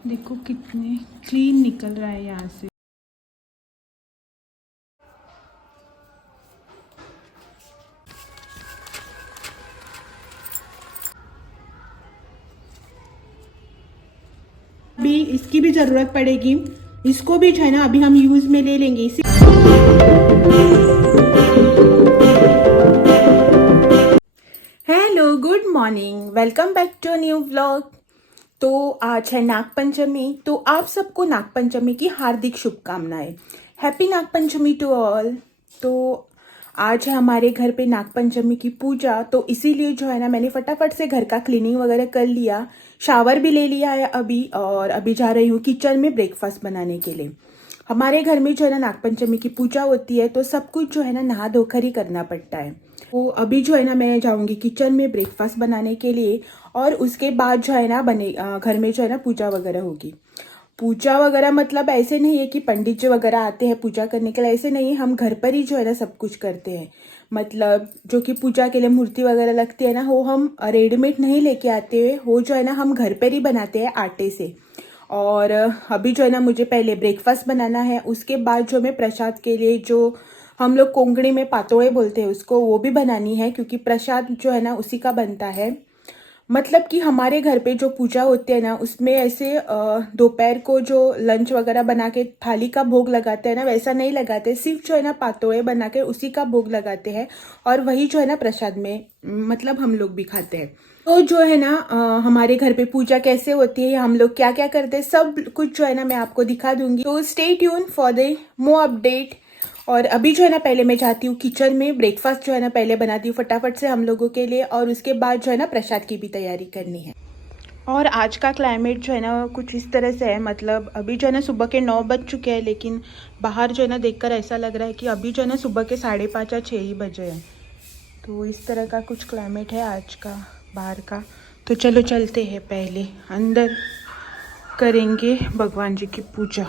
देखो कितने क्लीन निकल रहा है यहाँ से। अभी इसकी भी ज़रूरत पड़ेगी, इसको भी जो है ना अभी हम यूज़ में ले लेंगे इसी। Hello, good morning, welcome back to new vlog. तो आज है नागपंचमी, तो आप सबको नागपंचमी की हार्दिक शुभकामनाएं। Happy Nag Panchami to all. तो आज है हमारे घर पे नागपंचमी की पूजा, तो इसीलिए जो है ना मैंने फटाफट से घर का क्लीनिंग वगैरह कर लिया, शावर भी ले लिया है अभी, और अभी जा रही हूँ किचन में ब्रेकफास्ट बनाने के लिए। हमारे घर में जो है ना नागपंचमी की पूजा होती है, तो सब कुछ जो है ना नहा धोकर ही करना पड़ता है। तो अभी जो है ना मैं जाऊंगी किचन में ब्रेकफास्ट बनाने के लिए, और उसके बाद जो है ना घर में जो है ना पूजा वगैरह होगी। पूजा वगैरह मतलब ऐसे नहीं है कि पंडित जी वगैरह आते हैं पूजा करने के लिए, ऐसे नहीं, हम घर पर ही जो है ना सब कुछ करते हैं। मतलब जो कि पूजा के लिए मूर्ति वगैरह लगती है ना, वो हम रेडीमेड नहीं लेके आते हुए, वो जो है ना हम घर पर ही बनाते हैं आटे से। और अभी जो है ना मुझे पहले ब्रेकफास्ट बनाना है, उसके बाद जो मैं प्रसाद के लिए, जो हम लोग कोंकणी में पातोड़े बोलते हैं उसको, वो भी बनानी है, क्योंकि प्रसाद जो है ना उसी का बनता है। मतलब कि हमारे घर पे जो पूजा होती है ना, उसमें ऐसे दोपहर को जो लंच वगैरह बना के थाली का भोग लगाते हैं ना, वैसा नहीं लगाते, सिर्फ जो है ना पातोड़े बना के उसी का भोग लगाते हैं, और वही जो है ना प्रसाद में मतलब हम लोग भी खाते हैं। तो जो है ना हमारे घर पे पूजा कैसे होती है, हम लोग क्या क्या करते हैं, सब कुछ जो है ना मैं आपको दिखा दूंगी। तो stay tune for the more update. और अभी जो है ना पहले मैं जाती हूँ किचन में, ब्रेकफास्ट जो है ना पहले बनाती हूँ फटाफट से हम लोगों के लिए, और उसके बाद जो है ना प्रसाद की भी तैयारी करनी है। और आज का क्लाइमेट जो है ना कुछ इस तरह से है, मतलब अभी जो है ना सुबह के 9 बज चुके हैं, लेकिन बाहर जो है ना देखकर ऐसा लग रहा है कि अभी जो है ना सुबह के 5:30 या 6 ही बजे हैं। तो इस तरह का कुछ क्लाइमेट है आज का बाहर का। तो चलो चलते हैं, पहले अंदर करेंगे भगवान जी की पूजा।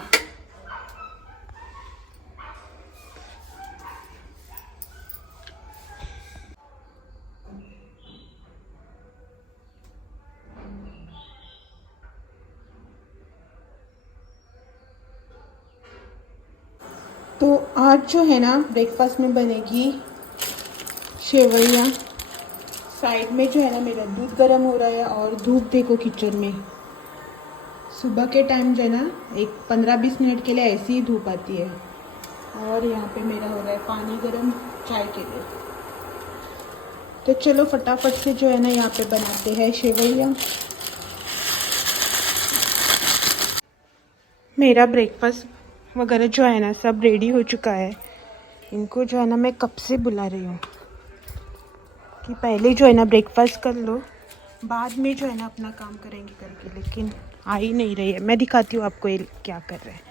तो आज जो है ना ब्रेकफास्ट में बनेगी सेवइयाँ। साइड में जो है ना मेरा दूध गर्म हो रहा है, और धूप देखो किचन में। सुबह के टाइम जो है ना एक 15-20 मिनट के लिए ऐसी ही धूप आती है। और यहाँ पे मेरा हो रहा है पानी गर्म चाय के लिए। तो चलो फटाफट से जो है ना यहाँ पे बनाते हैं सेवइयाँ। मेरा ब्रेकफास्ट वगैरह जो है ना सब रेडी हो चुका है। इनको जो है ना मैं कब से बुला रही हूँ कि पहले जो है ना ब्रेकफास्ट कर लो, बाद में जो है ना अपना काम करेंगे करके, लेकिन आ ही नहीं रही है। मैं दिखाती हूँ आपको ये क्या कर रहे हैं।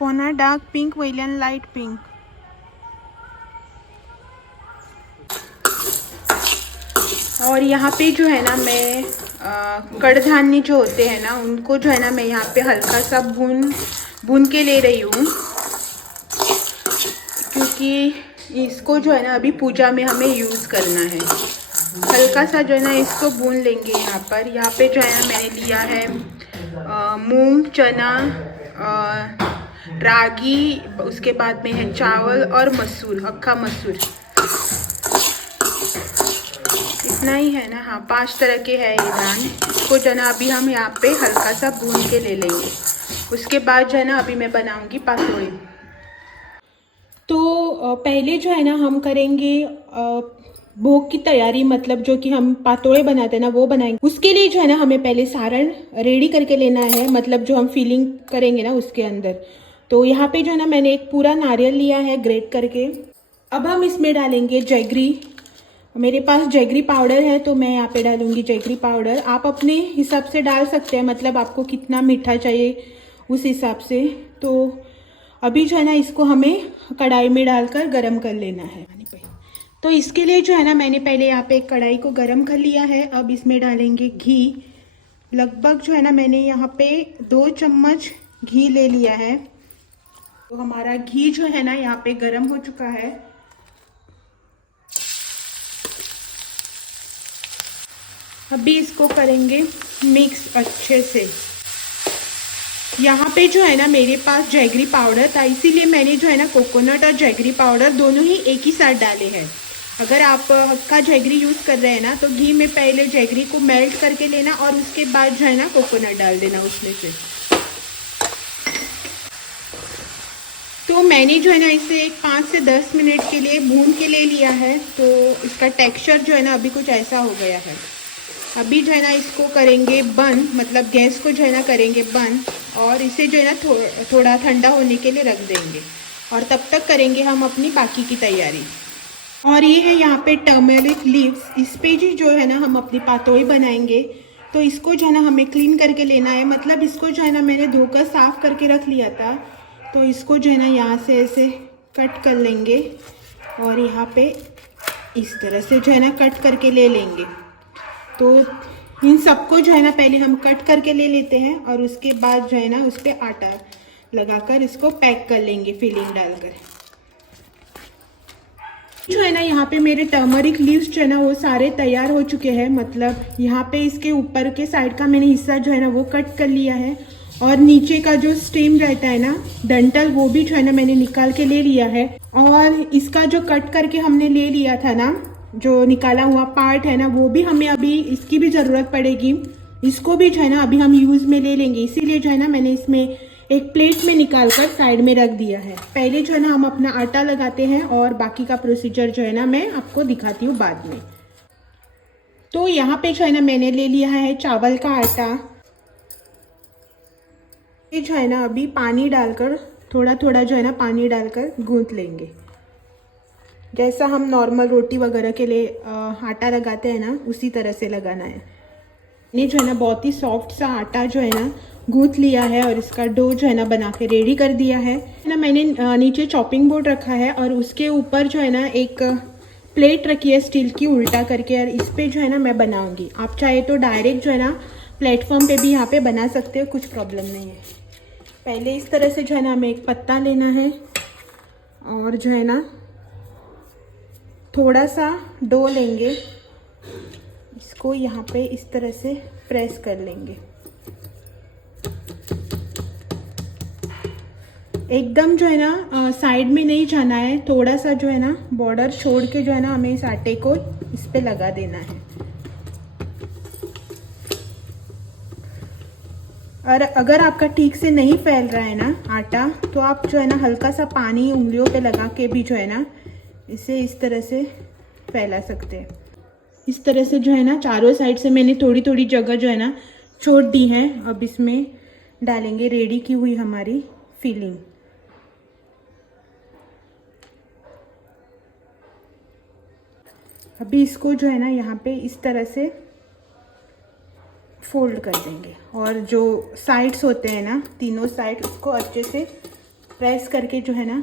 पोना डार्क पिंक, वैलियन लाइट पिंक। और यहाँ पे जो है ना मैं कड़धान्य जो होते हैं ना, उनको जो है ना मैं यहाँ पे हल्का सा भून के ले रही हूँ, क्योंकि इसको जो है ना अभी पूजा में हमें यूज़ करना है। हल्का सा जो है ना इसको भून लेंगे यहाँ पर। यहाँ पे जो है ना मैंने लिया है मूंग, चना, रागी, उसके बाद में है चावल और मसूर, अक्खा मसूर। इतना ही है ना, हाँ 5 तरह के है ये दान। इसको जो है ना अभी हम यहाँ पे हल्का सा भून के ले लेंगे। उसके बाद जो है ना अभी मैं बनाऊंगी पातोड़े। तो पहले जो है ना हम करेंगे भोग की तैयारी, मतलब जो कि हम पातोड़े बनाते हैं ना वो बनाएंगे। उसके लिए जो है ना हमें पहले सारण रेडी करके लेना है, मतलब जो हम फिलिंग करेंगे ना उसके अंदर। तो यहाँ पे जो है ना मैंने एक पूरा नारियल लिया है ग्रेट करके। अब हम इसमें डालेंगे जैगरी, मेरे पास जैगरी पाउडर है तो मैं यहाँ पे डालूंगी जैगरी पाउडर। आप अपने हिसाब से डाल सकते हैं, मतलब आपको कितना मीठा चाहिए उस हिसाब से। तो अभी जो है ना इसको हमें कढ़ाई में डालकर गरम कर लेना है। तो इसके लिए जो है ना मैंने पहले यहाँ पे एक कढ़ाई को गरम कर लिया है। अब इसमें डालेंगे घी। लगभग जो है ना मैंने यहाँ पे 2 चम्मच घी ले लिया है। तो हमारा घी जो है ना यहाँ पे गरम हो चुका है। अभी इसको करेंगे मिक्स अच्छे से। यहाँ पे जो है ना मेरे पास जैगरी पाउडर था, इसीलिए मैंने जो है ना कोकोनट और जैगरी पाउडर दोनों ही एक ही साथ डाले हैं। अगर आप हक्का जैगरी यूज़ कर रहे हैं ना तो घी में पहले जैगरी को मेल्ट करके लेना और उसके बाद जो है ना कोकोनट डाल देना उसमें से। तो मैंने जो है ना इसे एक 5 से 10 मिनट के लिए भून के ले लिया है। तो इसका टेक्सचर जो है ना अभी कुछ ऐसा हो गया है। अभी जो है ना इसको करेंगे बंद, मतलब गैस को जो है ना करेंगे बंद और इसे जो है ना थोड़ा ठंडा होने के लिए रख देंगे। और तब तक करेंगे हम अपनी बाकी की तैयारी। और ये है यहाँ पे टर्मरिक लीव्स, इस पे जी जो है ना हम अपनी पातोई बनाएंगे। तो इसको जो है ना हमें क्लीन करके लेना है, मतलब इसको जो है ना मैंने धोकर साफ़ करके रख लिया था। तो इसको जो है ना यहाँ से ऐसे कट कर लेंगे और यहाँ पे इस तरह से जो है ना कट करके ले लेंगे। तो इन सबको जो है ना पहले हम कट करके ले लेते हैं और उसके बाद जो है ना उस पर आटा लगाकर इसको पैक कर लेंगे फिलिंग डालकर। जो है ना यहाँ पे मेरे टर्मरिक लीव्स जो है ना वो सारे तैयार हो चुके हैं। मतलब यहाँ पे इसके ऊपर के साइड का मैंने हिस्सा जो है ना वो कट कर लिया है और नीचे का जो स्टेम रहता है ना डंठल, वो भी जो है ना मैंने निकाल के ले लिया है। और इसका जो कट करके हमने ले लिया था ना, जो निकाला हुआ पार्ट है ना, वो भी हमें अभी इसकी भी ज़रूरत पड़ेगी। इसको भी जो है ना अभी हम यूज़ में ले लेंगे, इसीलिए जो है ना मैंने इसमें एक प्लेट में निकाल कर साइड में रख दिया है। पहले जो है ना हम अपना आटा लगाते हैं और बाकी का प्रोसीजर जो है ना मैं आपको दिखाती हूँ बाद में। तो यहाँ पे जो है ना मैंने ले लिया है चावल का आटा। ये जो है ना अभी पानी डालकर थोड़ा थोड़ा जो है ना पानी डालकर गूंथ लेंगे, जैसा हम नॉर्मल रोटी वगैरह के लिए आटा लगाते हैं ना उसी तरह से लगाना है। ये जो है ना बहुत ही सॉफ्ट सा आटा जो है ना गूंथ लिया है और इसका डो जो है ना बना के रेडी कर दिया है ना। मैंने नीचे चॉपिंग बोर्ड रखा है और उसके ऊपर जो है ना एक प्लेट रखी है स्टील की उल्टा करके, और इस पे जो है ना मैं बनाऊंगी। आप चाहे तो डायरेक्ट जो है ना प्लेटफॉर्म पे भी यहाँ पे बना सकते हो, कुछ प्रॉब्लम नहीं है। पहले इस तरह से जो है ना हमें एक पत्ता लेना है और जो है ना थोड़ा सा डो लेंगे, इसको यहाँ पे इस तरह से प्रेस कर लेंगे। एकदम जो है ना साइड में नहीं जाना है, थोड़ा सा जो है ना बॉर्डर छोड़ के जो है ना हमें इस आटे को इस पे लगा देना है। और अगर आपका ठीक से नहीं फैल रहा है ना आटा, तो आप जो है ना हल्का सा पानी उंगलियों पे लगा के भी जो है ना इसे इस तरह से फैला सकते हैं। इस तरह से जो है ना चारों साइड से मैंने थोड़ी थोड़ी जगह जो है ना छोड़ दी है। अब इसमें डालेंगे रेडी की हुई हमारी फिलिंग। अभी इसको जो है ना यहाँ पे इस तरह से फोल्ड कर देंगे और जो साइड्स होते हैं ना तीनों साइड, उसको अच्छे से प्रेस करके जो है ना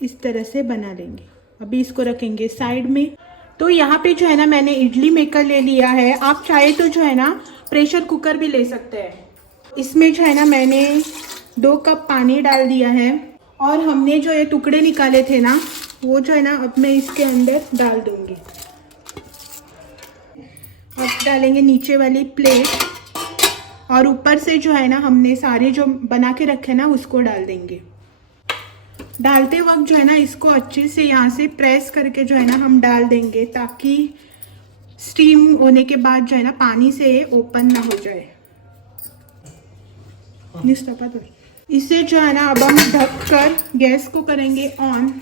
इस तरह से बना लेंगे। अभी इसको रखेंगे साइड में। तो यहाँ पे जो है ना मैंने इडली मेकर ले लिया है। आप चाहे तो जो है ना प्रेशर कुकर भी ले सकते हैं। इसमें जो है ना मैंने 2 कप पानी डाल दिया है और हमने जो ये टुकड़े निकाले थे ना वो जो है ना अब मैं इसके अंदर डाल दूंगी। अब डालेंगे नीचे वाली प्लेट और ऊपर से जो है ना हमने सारे जो बना के रखे ना उसको डाल देंगे। डालते वक्त जो है ना इसको अच्छे से यहाँ से प्रेस करके जो है ना हम डाल देंगे, ताकि स्टीम होने के बाद जो है ना पानी से ओपन ना हो जाए। इसे जो है ना अब हम ढक कर गैस को करेंगे ऑन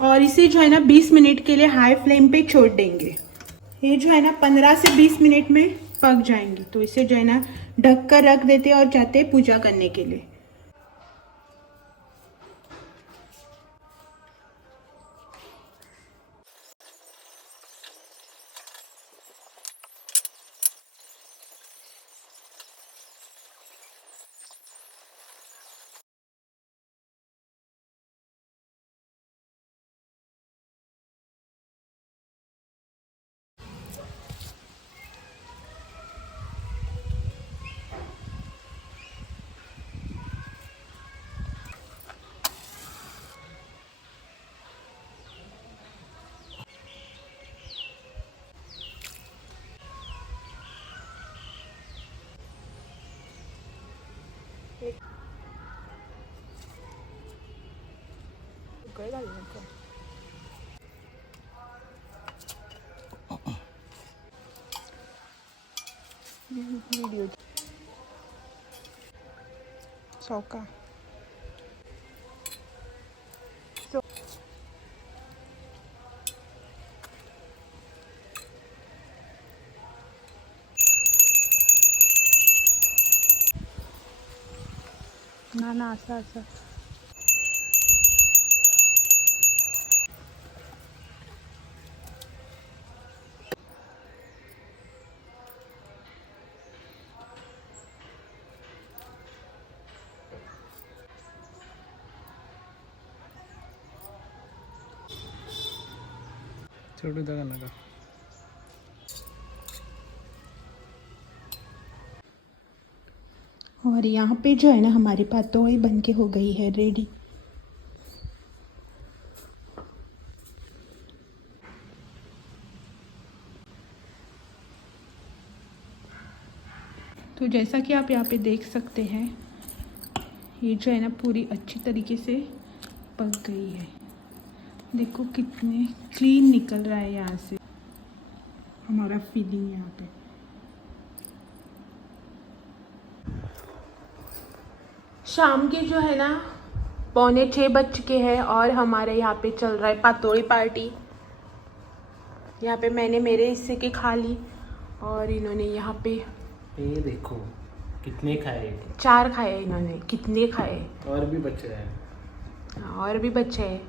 और इसे जो है ना 20 मिनट के लिए हाई फ्लेम पे छोड़ देंगे। ये जो है ना 15 से 20 मिनट में पक जाएंगी। तो इसे जो है ना ढक कर रख देते और जाते पूजा करने के लिए। काय घालू नको. व्हिडिओ चौका ना ना असं असं छोड़ू दगा ना का. और यहाँ पे जो है ना हमारी पातोई बन के हो गई है रेडी. तो जैसा कि आप यहाँ पे देख सकते हैं ये जो है ना पूरी अच्छी तरीके से पक गई है. देखो कितने क्लीन निकल रहा है यहाँ से हमारा फीलिंग यहाँ पे. शाम के जो है ना 5:45 बज चुके हैं और हमारे यहाँ पे चल रहा है पातोड़ी पार्टी. यहाँ पे मैंने मेरे हिस्से की खा ली और इन्होंने यहाँ पे ये देखो कितने खाए. 4 खाए इन्होंने. कितने खाए और भी बचे हैं. और भी बचे हैं.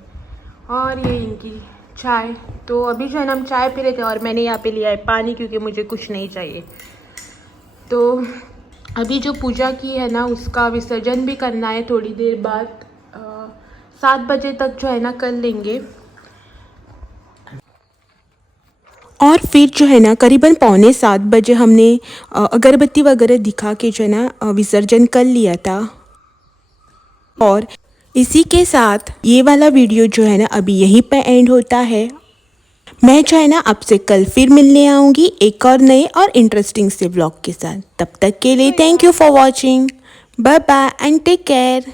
और ये इनकी चाय. तो अभी जो है ना हम चाय पी रहे थे और मैंने यहाँ पे लिया है पानी क्योंकि मुझे कुछ नहीं चाहिए. तो अभी जो पूजा की है ना उसका विसर्जन भी करना है थोड़ी देर बाद. 7 बजे तक जो है ना कर लेंगे. और फिर जो है ना करीबन 6:45 बजे हमने अगरबत्ती वगैरह दिखा के जो है ना विसर्जन कर लिया था. और इसी के साथ ये वाला वीडियो जो है ना अभी यहीं पे एंड होता है. मैं जो है ना आपसे कल फिर मिलने आऊँगी एक और नए और इंटरेस्टिंग से व्लॉग के साथ. तब तक के लिए thank you for watching. Bye bye and take care.